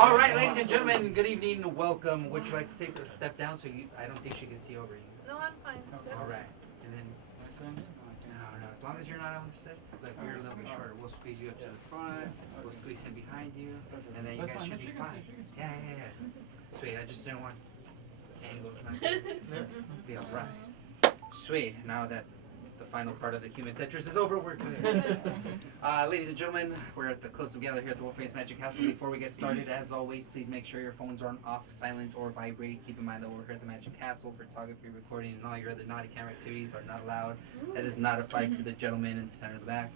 All right, ladies and gentlemen, good evening. Welcome. Would you like to take a step down so I don't think she can see over you? No, I'm fine. All right. And then, no, as long as you're not on the step, like you're a little bit shorter, we'll squeeze you up to the front. We'll squeeze him behind you, and then you guys should be fine. Yeah. Sweet. I just didn't want angles. Be all right. Sweet. Now that the final part of the human Tetris is over, we're good. Ladies and gentlemen, we're at the close together here at the Wolf-Face Magic Castle. Before we get started, as always, please make sure your phones are on off, silent, or vibrate. Keep in mind that we're here at the Magic Castle. Photography, recording, and all your other naughty camera activities are not allowed. That does not apply to the gentleman in the center of the back.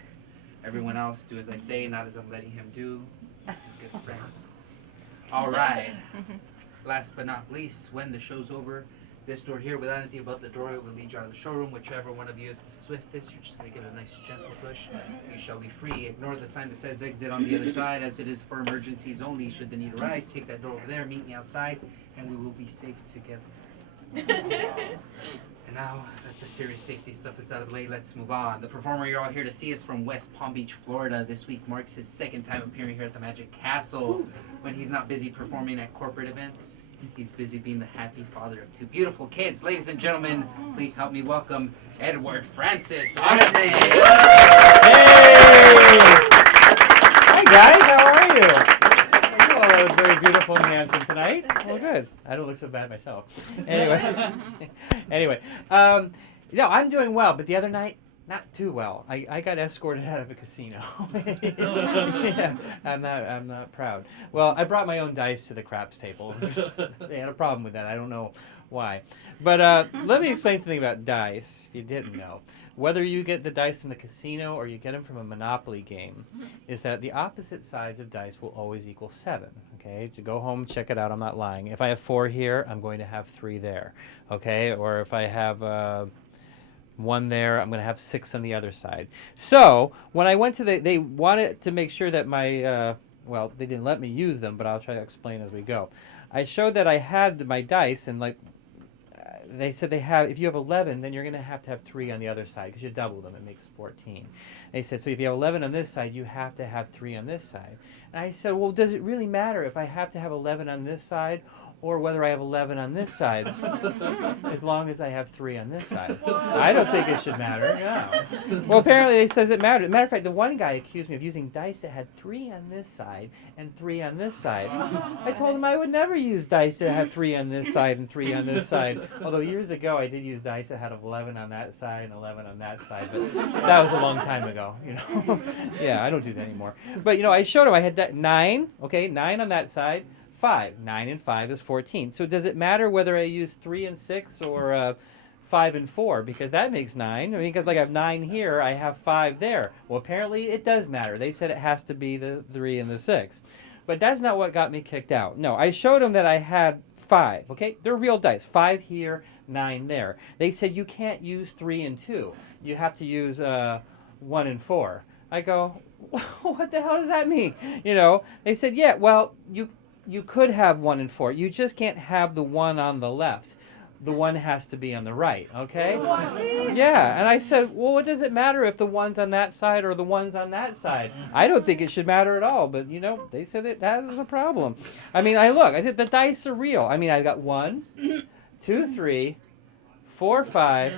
Everyone else, do as I say, not as I'm letting him do. Good friends. All right. Last but not least, when the show's over, this door here, without anything above the door, will lead you out of the showroom. Whichever one of you is the swiftest, you're just going to give it a nice gentle push. You shall be free. Ignore the sign that says exit on the other side, as it is for emergencies only. Should the need arise, take that door over there, meet me outside, and we will be safe together. And now that the serious safety stuff is out of the way, let's move on. The performer you're all here to see is from West Palm Beach, Florida. This week marks his second time appearing here at the Magic Castle. When he's not busy performing at corporate events, he's busy being the happy father of two beautiful kids. Ladies and gentlemen, please help me welcome Edward Francis Oschmann. Hey! Hi guys, how are you? You all look very beautiful and handsome tonight. Well, good. I don't look so bad myself. Anyway, no, I'm doing well, but the other night, not too well. I got escorted out of a casino. Yeah, I'm not proud. Well, I brought my own dice to the craps table. They had a problem with that. I don't know why. But let me explain something about dice, if you didn't know. Whether you get the dice from the casino or you get them from a Monopoly game, is that the opposite sides of dice will always equal 7. Okay, to go home, check it out. I'm not lying. If I have 4 here, I'm going to have 3 there. Okay, or if I have 1 there, I'm going to have 6 on the other side. So when I went to they wanted to make sure that my well, they didn't let me use them, but I'll try to explain as we go. I showed that I had my dice, and like they said they have, if you have 11, then you're going to have 3 on the other side because you double them. It makes 14. They said, so if you have 11 on this side, you have to have 3 on this side. And I said, well, does it really matter if I have to have 11 on this side or whether I have 11 on this side, as long as I have 3 on this side? I don't think it should matter. Yeah. Well, apparently they says it matters. Matter of fact, the one guy accused me of using dice that had 3 on this side and 3 on this side. I told him I would never use dice that had 3 on this side and 3 on this side. Although years ago I did use dice that had 11 on that side and 11 on that side, but that was a long time ago. You know. Yeah, I don't do that anymore. But I showed him I had that 9. Okay, 9 on that side. 5. 9 and 5 is 14. So does it matter whether I use 3 and 6 or 5 and 4? Because that makes 9. I mean, because like I have 9 here, I have 5 there. Well, apparently it does matter. They said it has to be the 3 and the 6. But that's not what got me kicked out. No, I showed them that I had 5. Okay, they're real dice. 5 here, 9 there. They said you can't use 3 and 2. You have to use 1 and 4. I go, what the hell does that mean? They said, yeah, well, you could have 1 and 4. You just can't have the 1 on the left. The 1 has to be on the right, okay? Yeah, and I said, well, what does it matter if the 1's on that side or the 1's on that side? I don't think it should matter at all, but, they said that was a problem. I mean, I said, the dice are real. I mean, I've got 1, 2, 3, 4, 5,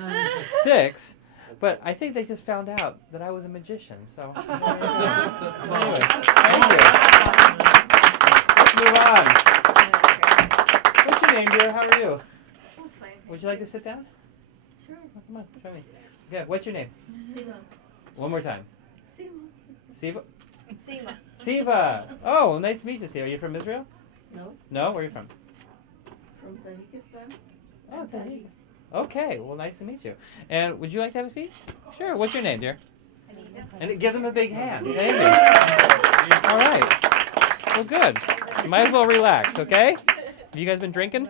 6, but I think they just found out that I was a magician, so. Anyway, thank you. Move on. What's your name, dear? How are you? I'm fine. Would you like to sit down? Sure. Come on, show me. Yeah, what's your name? Siva. One more time. Siva. Siva? Siva. Oh, well, nice to meet you, Siva. Are you from Israel? No. No? Where are you from? From Tajikistan. Oh, Tajik. Okay, well, nice to meet you. And would you like to have a seat? Sure. What's your name, dear? And give them a big hand. Thank you. All right. Well, good. You might as well relax, okay? Have you guys been drinking?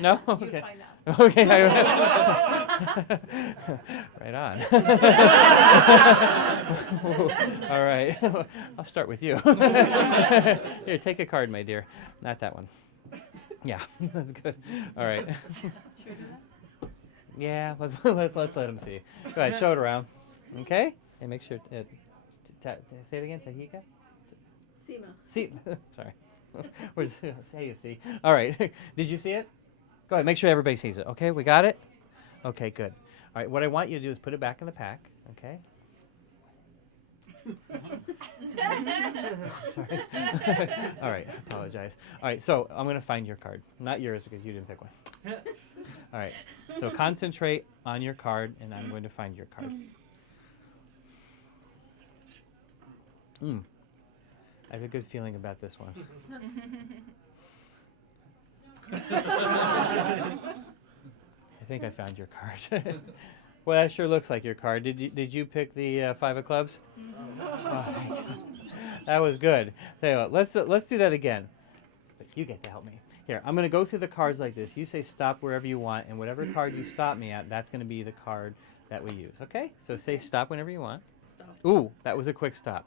No? Okay. Okay. Right on. All right. I'll start with you. Here, take a card, my dear. Not that one. Yeah, that's good. All right. Yeah, let's let him see. Go ahead, show it around. Okay? And make sure say it again, Tahika? Sima. See, sorry. Say you see. All right. Did you see it? Go ahead. Make sure everybody sees it. Okay, we got it? Okay, good. All right, what I want you to do is put it back in the pack, okay? Sorry. All right, I apologize. All right, so I'm going to find your card. Not yours because you didn't pick one. All right, so concentrate on your card, and I'm going to find your card. I have a good feeling about this one. I think I found your card. Well, that sure looks like your card. Did you pick the 5 of clubs? Oh, that was good. Tell you what, let's do that again. But you get to help me. Here, I'm going to go through the cards like this. You say stop wherever you want, and whatever card you stop me at, that's going to be the card that we use. Okay? So say stop whenever you want. Stop. Ooh, that was a quick stop.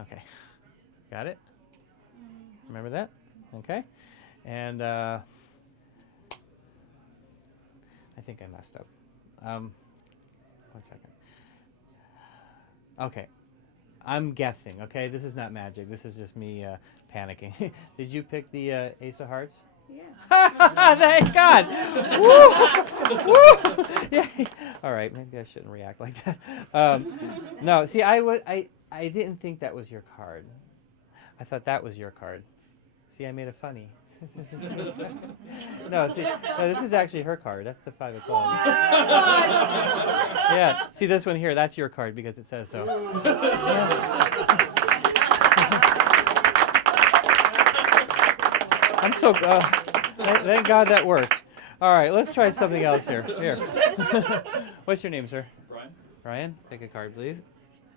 Okay. Got it? Remember that? Okay. And I think I messed up. 1 second. Okay. I'm guessing, okay? This is not magic. This is just me panicking. Did you pick the Ace of Hearts? Yeah. Thank God! Woo! Woo! Yay. All right, maybe I shouldn't react like that. No, see, I didn't think that was your card. I thought that was your card. See, I made it funny. No, see, no, this is actually her card. That's the 5 of clubs. Yeah, see this one here? That's your card because it says so. I'm so. Thank God that worked. All right, let's try something else here. Here. What's your name, sir? Brian. Brian, pick a card, please.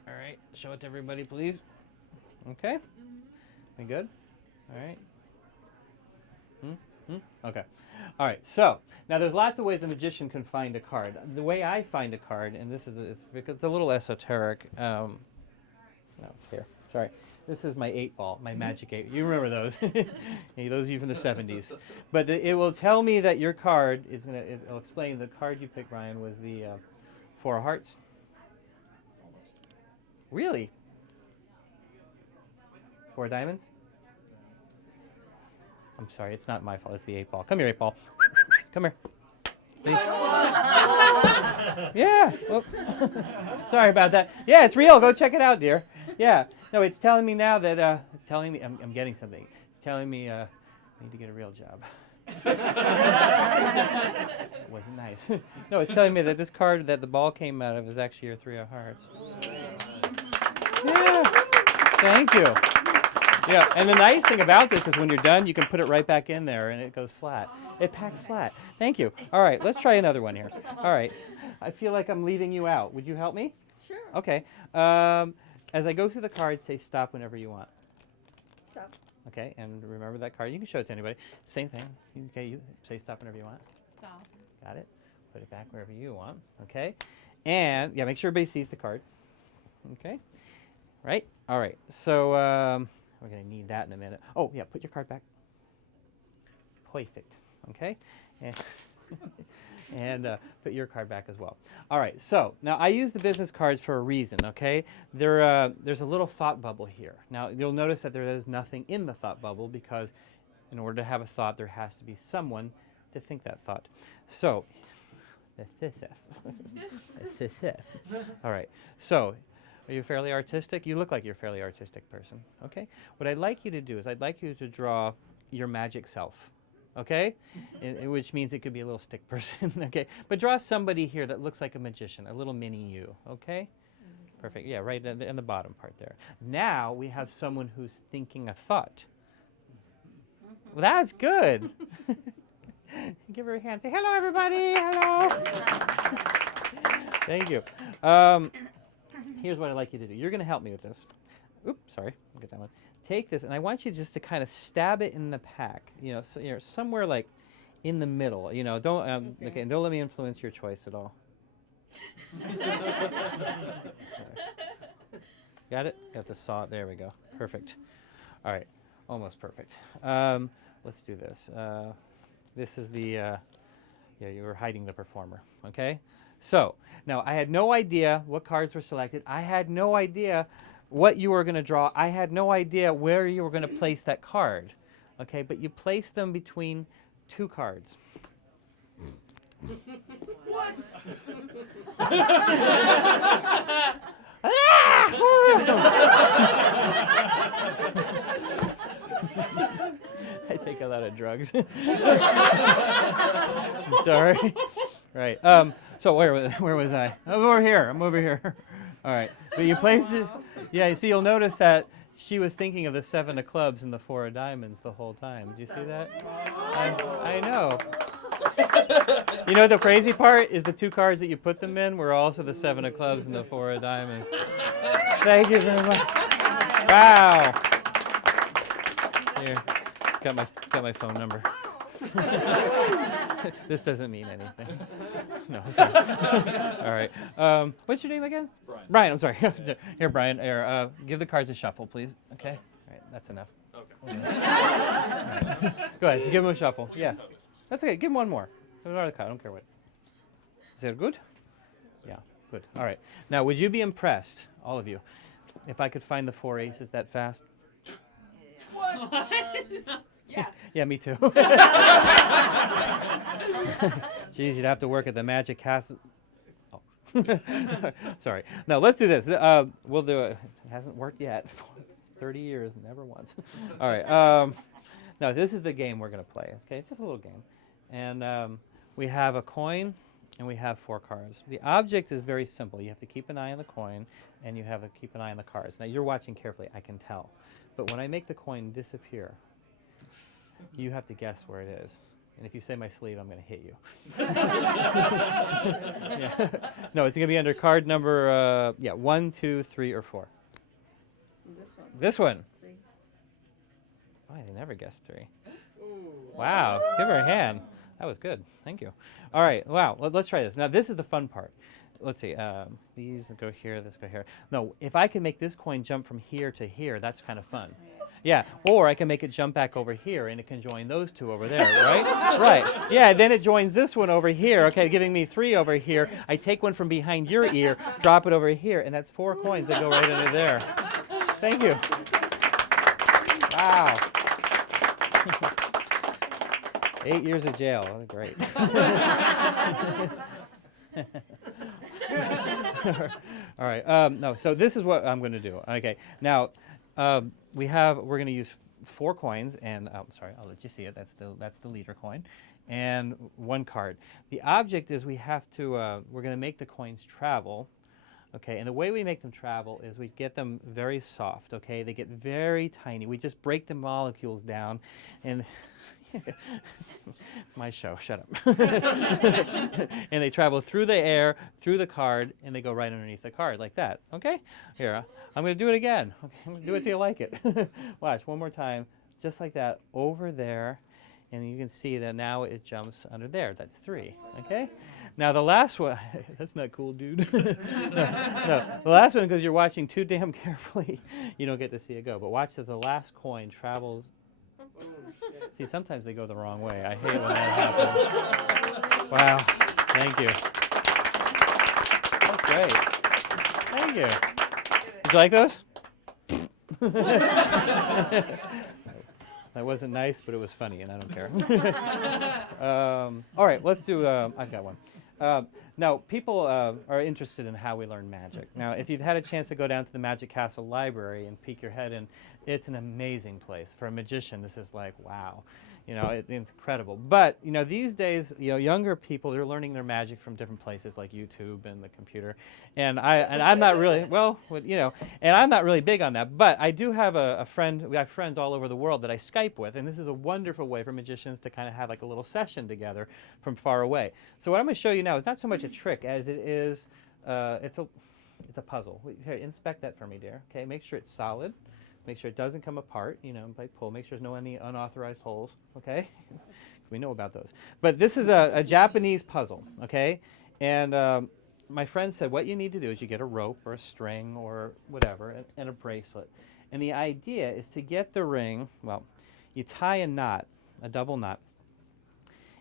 All right, show it to everybody, please. Okay. We good? All right. Okay. All right. So now there's lots of ways a magician can find a card. The way I find a card, and this is it's a little esoteric. No, here. Sorry. This is my 8-ball, my magic 8. You remember those? Hey, those of you from the 70s. But it will tell me that your card is gonna. It'll explain the card you picked, Ryan, was the 4 of Hearts. Almost. Really? 4 of Diamonds? I'm sorry, it's not my fault. It's the 8-ball. Come here, 8-ball. Come here. See? Yeah. Well, sorry about that. Yeah, it's real. Go check it out, dear. Yeah. No, it's telling me now that it's telling me I'm getting something. It's telling me I need to get a real job. It wasn't nice. No, it's telling me that this card that the ball came out of is actually your 3 of Hearts. Yeah. Thank you. Yeah, and the nice thing about this is when you're done, you can put it right back in there and it goes flat. It packs flat. Thank you. All right, let's try another one here. All right. I feel like I'm leaving you out. Would you help me? Sure. Okay. As I go through the cards, say stop whenever you want. Stop. Okay, and remember that card. You can show it to anybody. Same thing. Okay, you say stop whenever you want. Stop. Got it. Put it back wherever you want. Okay. And, yeah, make sure everybody sees the card. Okay. Right? All right. So, we're going to need that in a minute. Oh, yeah, put your card back. Perfect. Okay? And put your card back as well. All right, so now I use the business cards for a reason, okay? There's a little thought bubble here. Now, you'll notice that there is nothing in the thought bubble because in order to have a thought, there has to be someone to think that thought. So, all right, so are you fairly artistic? You look like you're a fairly artistic person, okay? What I'd like you to do is I'd like you to draw your magic self. Okay? Which means it could be a little stick person, okay? But draw somebody here that looks like a magician, a little mini you, okay? Perfect, yeah, right in the bottom part there. Now we have someone who's thinking a thought. Well, that's good. Give her a hand, say, hello, everybody, hello. Thank you. Here's what I'd like you to do. You're gonna help me with this. Oops, sorry, I'll get that one. Take this, and I want you just to kind of stab it in the pack. You know, somewhere like in the middle. You know, don't okay, and don't let me influence your choice at all. Got it? Got the saw. There we go. Perfect. All right, almost perfect. Let's do this. This is the. Yeah, you were hiding the performer. Okay. So now I had no idea what cards were selected. I had no idea what you were going to draw. I had no idea where you were going to place that card. Okay, but you place them between two cards. What? I take a lot of drugs. I'm sorry. Right. So where was I? I'm over here. All right. But you placed it. Yeah. You see, you'll notice that she was thinking of the 7 of clubs and the 4 of diamonds the whole time. Did you see that? I know. You know the crazy part is the 2 cards that you put them in were also the 7 of clubs and the 4 of diamonds. Thank you very much. Wow. Here, it's got my phone number. This doesn't mean anything. No. All right. What's your name again? Brian. Brian. I'm sorry. Here, Brian. Here, give the cards a shuffle, please. Okay. All right. That's enough. Okay. All right. Go ahead. Give him a shuffle. Yeah. That's okay. Give him one more. Give him another card. I don't care what. Is that good? Yeah. Good. All right. Now, would you be impressed, all of you, if I could find the 4 aces that fast? What? Yes. Yeah, me too. Geez, you'd have to work at the Magic Castle. Oh. Sorry. No, let's do this. We'll do it. It hasn't worked yet. 30 years, never once. All right. Now, this is the game we're going to play. Okay, it's just a little game. And we have a coin, and we have 4 cards. The object is very simple. You have to keep an eye on the coin, and you have to keep an eye on the cards. Now, you're watching carefully. I can tell. But when I make the coin disappear, you have to guess where it is. And if you say my sleeve, I'm going to hit you. Yeah. No, it's going to be under card number 1, 2, 3, or 4. This one. This one. 3. Oh, I never guessed 3. Wow. Give her a hand. That was good. Thank you. All right. Wow. Let's try this. Now, this is the fun part. Let's see. These go here. This go here. No, if I can make this coin jump from here to here, that's kind of fun. Yeah, or I can make it jump back over here, and it can join those 2 over there, right? Right. Yeah, then it joins this one over here, okay, giving me 3 over here. I take one from behind your ear, drop it over here, and that's 4 coins that go right under there. Thank you. Wow. 8 years of jail. Oh, great. All right. No, so this is what I'm going to do. Okay. Now, we're going to use 4 coins, and sorry, I'll let you see it. That's the leader coin, and 1 card. The object is we're going to make the coins travel. Okay, and the way we make them travel is we get them very soft, okay? They get very tiny. We just break the molecules down, and it's my show, shut up. And they travel through the air, through the card, and they go right underneath the card, like that, okay? Here, I'm going to do it again. Okay, I'm going to do it till you like it. Watch, one more time, just like that, over there, and you can see that now it jumps under there. That's 3, okay? Now the last one, that's not cool, dude. No, the last one, because you're watching too damn carefully, you don't get to see it go. But watch as the last coin travels. See, sometimes they go the wrong way. I hate when that happens. Wow, thank you. That's great. Thank you. Did you like those? That wasn't nice, but it was funny, and I don't care. All right, let's do, I've got one. Now, people are interested in how we learn magic. Now, if you've had a chance to go down to the Magic Castle Library and peek your head in, it's an amazing place. For a magician, this is like, wow. You know, it's incredible. But, you know, these days, you know, younger people, they're learning their magic from different places like YouTube and the computer. And I'm not really, well, you know, and I'm not really big on that. But I do have a friend, we have friends all over the world that I Skype with. And this is a wonderful way for magicians to kind of have like a little session together from far away. So what I'm going to show you now is not so much a trick as it is, it's a puzzle. Here, inspect that for me, dear. Okay, make sure it's solid. Make sure it doesn't come apart, you know, by pull. Make sure there's no any unauthorized holes, okay? We know about those. But this is a Japanese puzzle, okay? And my friend said what you need to do is you get a rope or a string or whatever and a bracelet. And the idea is to get the ring, well, you tie a knot, a double knot.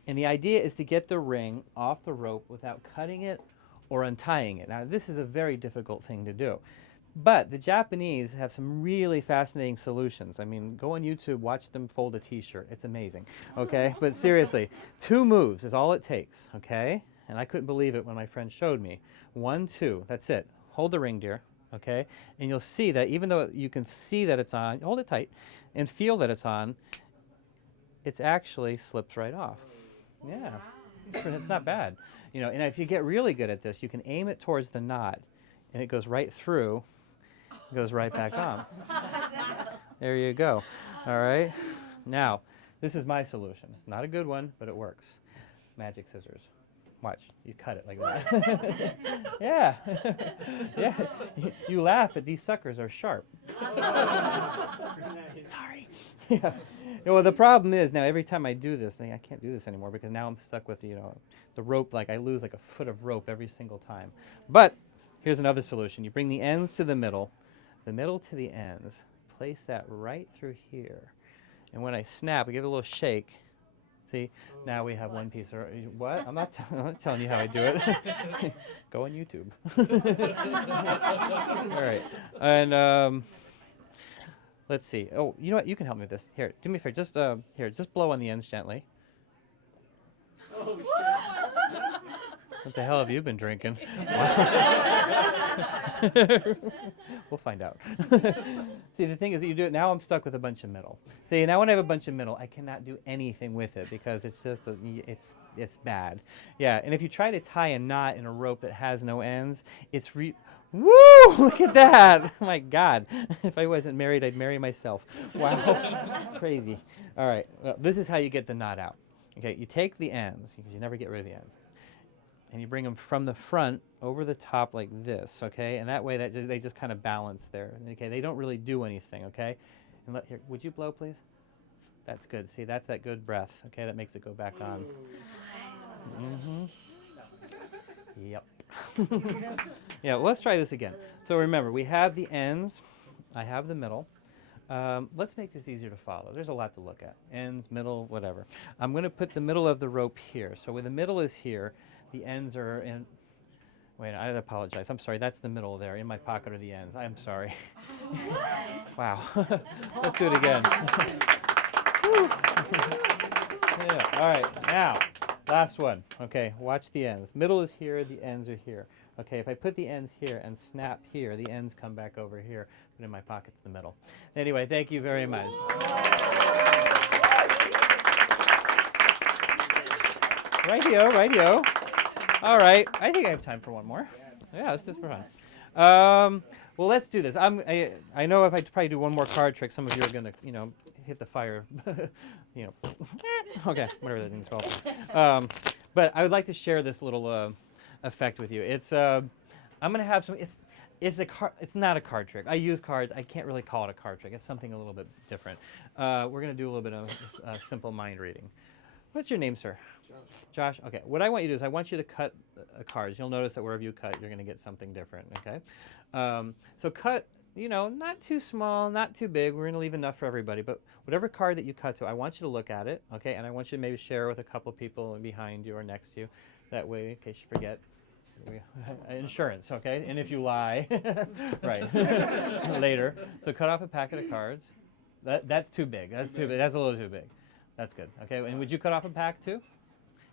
And the idea is to get the ring off the rope without cutting it or untying it. Now, this is a very difficult thing to do. But the Japanese have some really fascinating solutions. I mean, go on YouTube, watch them fold a t-shirt. It's amazing, okay? But seriously, 2 moves is all it takes, okay? And I couldn't believe it when my friend showed me. 1, 2, that's it. Hold the ring, dear, okay? And you'll see that even though you can see that it's on, hold it tight, and feel that it's on, it's actually slips right off. Yeah, it's not bad. You know, and if you get really good at this, you can aim it towards the knot, and it goes right through. Goes right back on. There you go. All right. Now, this is my solution. It's not a good one, but it works. Magic scissors. Watch. You cut it like that. Yeah. Yeah. You laugh, but these suckers are sharp. Sorry. Yeah. Well, the problem is now every time I do this thing, I can't do this anymore because now I'm stuck with, you know, the rope. Like I lose like a foot of rope every single time. But here's another solution. You bring the ends to the middle to the ends. Place that right through here. And when I snap, I give it a little shake. See, now we have one piece. What? I'm not telling you how I do it. Go on YouTube. All right. And let's see. Oh, you know what? You can help me with this. Here, do me a favor. Just just blow on the ends gently. Oh, shit. What the hell have you been drinking? We'll find out. See, the thing is that you do it, now I'm stuck with a bunch of metal. See, now when I have a bunch of metal, I cannot do anything with it because it's just, it's bad. Yeah, and if you try to tie a knot in a rope that has no ends, it's woo, look at that. Oh my God. If I wasn't married, I'd marry myself. Wow, crazy. All right, well, this is how you get the knot out. Okay, you take the ends, because you never get rid of the ends, and you bring them from the front over the top like this, okay? And that way they just kind of balance there, okay? They don't really do anything, okay? And here, would you blow, please? That's good. See, that's that good breath, okay? That makes it go back on. Mm-hmm. Yep. Yeah, well, let's try this again. So remember, we have the ends. I have the middle. Let's make this easier to follow. There's a lot to look at. Ends, middle, whatever. I'm going to put the middle of the rope here. So when the middle is here, the ends are in. Wait, I apologize. I'm sorry. That's the middle there. In my pocket are the ends. I'm sorry. Wow. Let's do it again. Yeah. All right. Now, last one. Okay. Watch the ends. Middle is here. The ends are here. Okay. If I put the ends here and snap here, the ends come back over here. But in my pocket's the middle. Anyway, thank you very much. Rightio. All right, I think I have time for one more. Yeah, let's just for fun. Well, let's do this. I know if I probably do one more card trick, some of you are gonna, hit the fire, okay, whatever that thing's called. But I would like to share this little effect with you. It's I'm gonna have some. It's not a card trick. I use cards. I can't really call it a card trick. It's something a little bit different. We're gonna do a little bit of simple mind reading. What's your name, sir? Josh. Okay. What I want you to do is I want you to cut cards. You'll notice that wherever you cut, you're going to get something different. Okay. So cut, not too small, not too big. We're going to leave enough for everybody. But whatever card that you cut to, I want you to look at it. Okay. And I want you to maybe share with a couple people behind you or next to you. That way, in case you forget. Insurance. Okay. And if you lie, right, later. So cut off a packet of cards. That's too big. That's too big. That's a little too big. That's good. Okay. And would you cut off a pack too?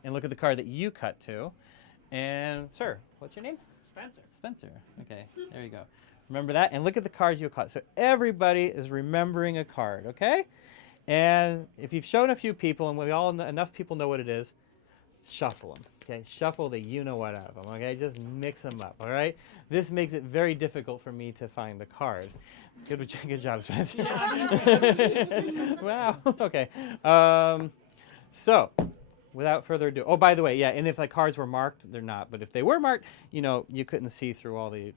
And look at the card that you cut to. And, sir, what's your name? Spencer. Spencer. Okay, there you go. Remember that? And look at the cards you cut. So everybody is remembering a card, okay? And if you've shown a few people, and enough people know what it is, shuffle them, okay? Shuffle the you-know-what out of them, okay? Just mix them up, all right? This makes it very difficult for me to find the card. Good job, Spencer. Wow, okay. So, without further ado, oh, by the way, yeah, and if the cards were marked, they're not, but if they were marked, you couldn't see through all the,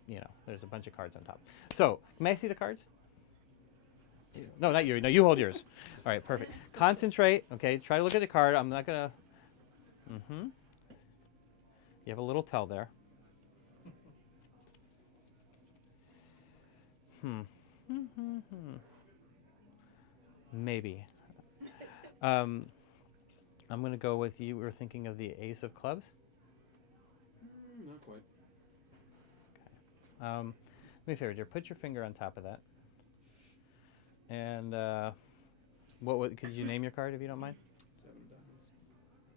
there's a bunch of cards on top. So, may I see the cards? No, not you. No, you hold yours. All right, perfect. Concentrate, okay, try to look at the card. I'm not going to, You have a little tell there. Maybe. I'm going to go with you. We're thinking of the Ace of Clubs. Not quite. Okay. me a favor, dear. Put your finger on top of that. And could you name your card if you don't mind? 7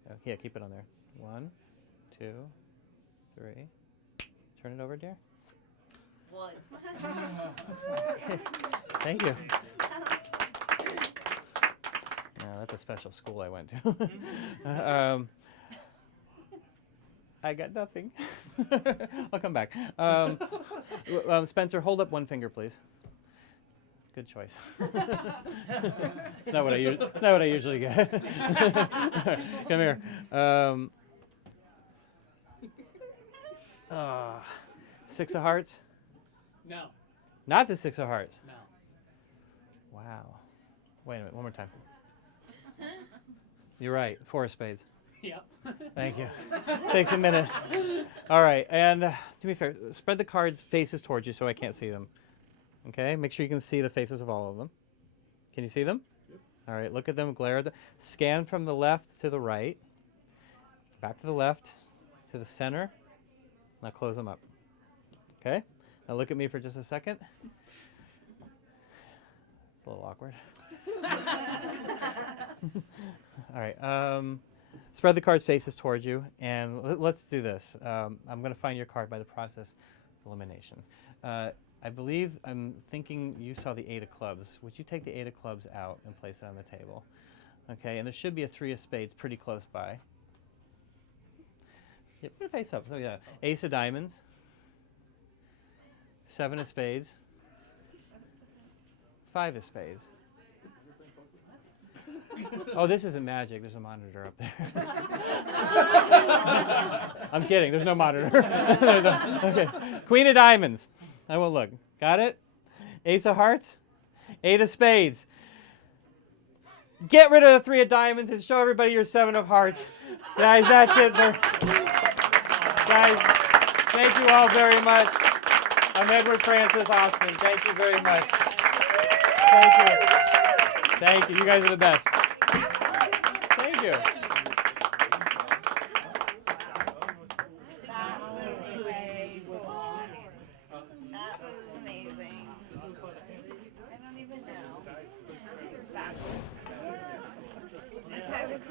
diamonds. Yeah, keep it on there. 1, 2, 3. Turn it over, dear. What? Thank you. No, that's a special school I went to. I got nothing. I'll come back. Spencer, hold up one finger, please. Good choice. It's not what I usually get. Come here. 6 of hearts. No. Not the 6 of hearts. No. Wow. Wait a minute. One more time. You're right. 4 of spades. Yep. Thank you. Takes a minute. All right, and to be fair, spread the cards faces towards you so I can't see them. Okay, make sure you can see the faces of all of them. Can you see them? Yep. All right, look at them, glare at them. Scan from the left to the right, back to the left, to the center. Now close them up. Okay, now look at me for just a second. It's a little awkward. All right. Spread the cards faces towards you, and let's do this. I'm going to find your card by the process of elimination. I'm thinking you saw the 8 of clubs. Would you take the 8 of clubs out and place it on the table? Okay, and there should be a 3 of spades pretty close by. Yeah, put it face up. So yeah, Ace of diamonds, 7 of spades, 5 of spades. Oh, this isn't magic. There's a monitor up there. I'm kidding. There's no monitor. Okay. Queen of diamonds. I won't look. Got it? Ace of hearts. 8 of spades. Get rid of the 3 of diamonds and show everybody your 7 of hearts. Guys, that's it. Guys, thank you all very much. I'm Edward Francis Oschmann. Thank you very much. Thank you. Thank you. You guys are the best. Thank you. That was way cool. That was amazing. I don't even know. Backwards. That was